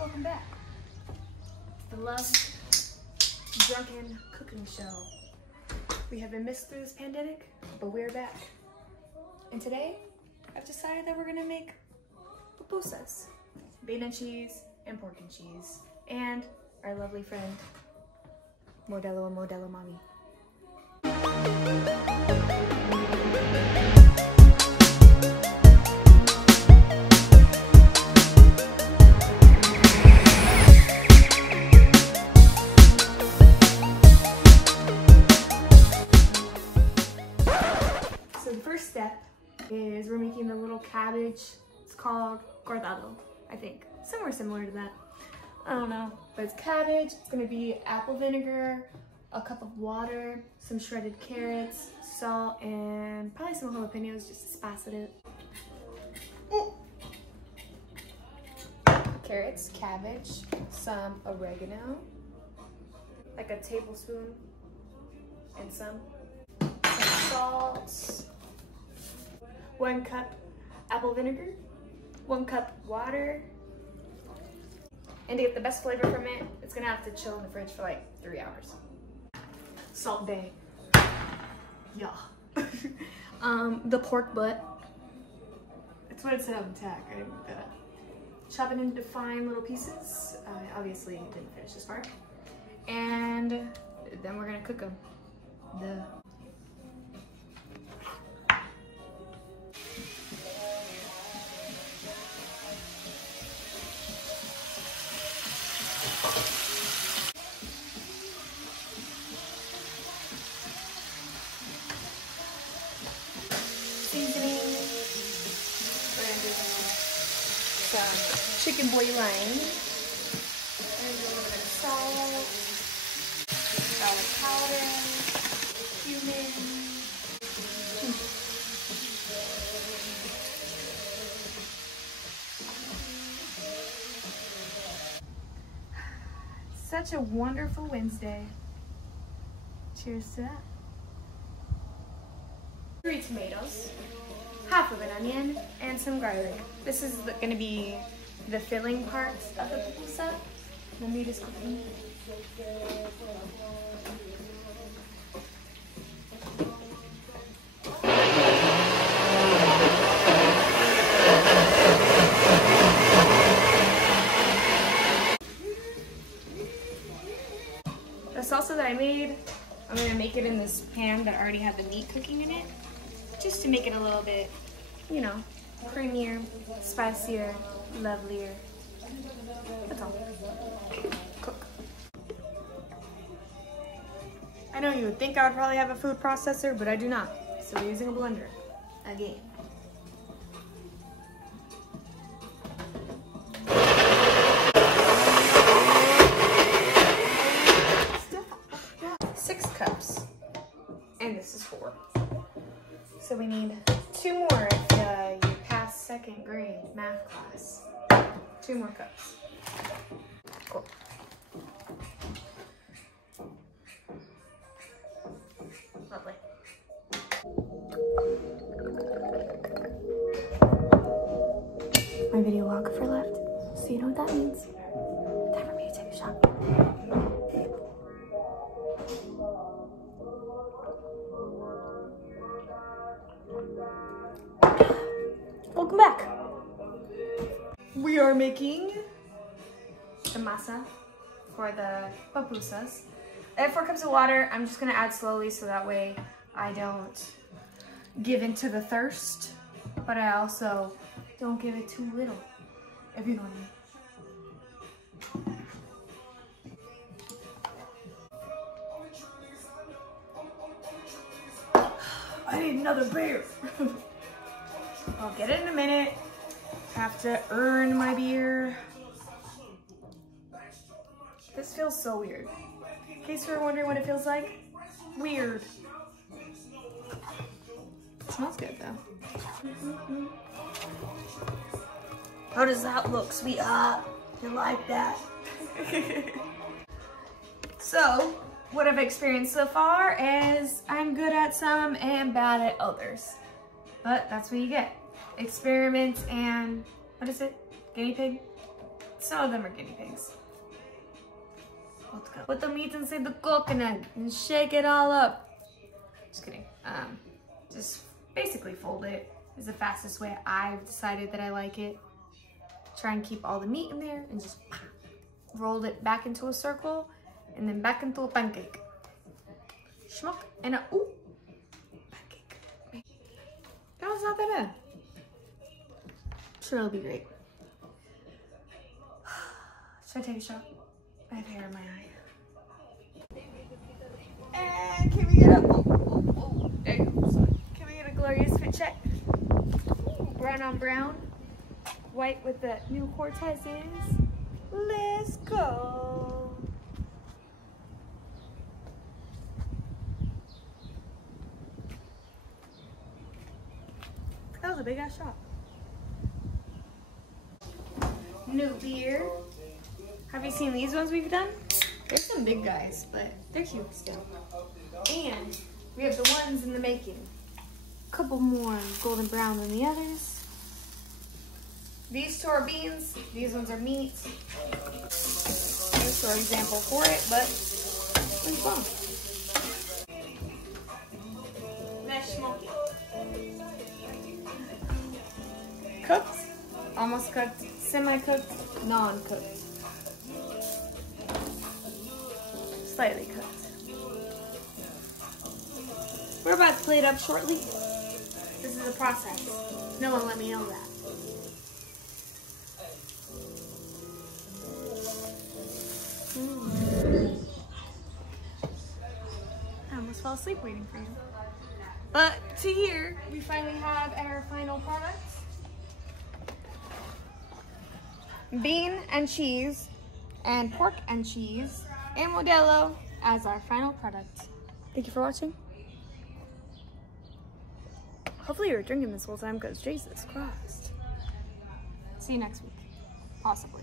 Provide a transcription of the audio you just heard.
Welcome back. The Love Drunken Cooking Show. We have been missed through this pandemic, but we're back. And today, I've decided that we're gonna make pupusas. Bean and cheese and pork and cheese. And our lovely friend, Modelo and Modelo Mommy. So the first step is we're making the little cabbage. It's called guardado, I think. Somewhere similar to that. I don't know, but it's cabbage. It's gonna be apple vinegar, a cup of water, some shredded carrots, salt, and probably some jalapenos just to spice it up. Carrots, cabbage, some oregano, like a tablespoon, and some salt, 1 cup apple vinegar, 1 cup water. And to get the best flavor from it, it's gonna have to chill in the fridge for like 3 hours. Salt Bay. Yeah. The pork butt. It's what it said on the tag. I didn't look that up. Chop it into fine little pieces. Obviously, didn't finish this part. And then we're gonna cook them. Seasoning. We're gonna do some chicken bouillon. And a little bit of salt, garlic powder, cumin. Such a wonderful Wednesday. Cheers to that. 3 tomatoes, half of an onion, and some garlic. This is going to be the filling part of the pupusa. The meat is cooking. The salsa that I made, I'm going to make it in this pan that already had the meat cooking in it. Just to make it a little bit, you know, creamier, spicier, lovelier. That's all. Cook. I know you would think I would probably have a food processor, but I do not. So we're using a blender. Again. Stop. 6 cups. And this is 4. So we need 2 more if you pass 2nd grade math class. 2 more cups. Cool. Lovely. My videographer left, so you know what that means. Time for me to take a shot. Welcome back. We are making the masa for the pupusas. I have 4 cups of water. I'm just gonna add slowly so that way I don't give into the thirst, but I also don't give it too little, if you know what I mean. I need another beer. I'll get it in a minute. Have to earn my beer. This feels so weird. In case you were wondering what it feels like, weird. It smells good though. How does that look, sweetheart? You like that? So, what I've experienced so far is I'm good at some and bad at others. But that's what you get. Experiment and, what is it? Guinea pig? Some of them are guinea pigs. Put the meat inside the coconut and shake it all up. Just kidding. Just basically fold it is the fastest way I've decided that I like it. Try and keep all the meat in there and just roll it back into a circle and then back into a pancake. Schmuck and a ooh pancake. That was not that bad. Sure, it'll be great. Should I take a shot? I have hair in my eye. And can we get a there you go. Can we get a glorious fit check? Brown on brown, white with the new Cortezes. Let's go. That was a big ass shot. New beer. Have you seen these ones we've done? There's some big guys, but they're cute still. And we have the ones in the making. A couple more golden brown than the others. These two are beans, these ones are meat. Here's our example for it, but it's fun. Let's smoke it. Cooked, almost cooked, semi-cooked, non-cooked. Slightly cooked. We're about to plate up shortly. This is a process. No one let me know that. I almost fell asleep waiting for you. But to here, we finally have our final products. Bean and cheese, and pork and cheese, and Modelo as our final product. Thank you for watching. Hopefully you were drinking this whole time because Jesus Christ. See you next week. Possibly.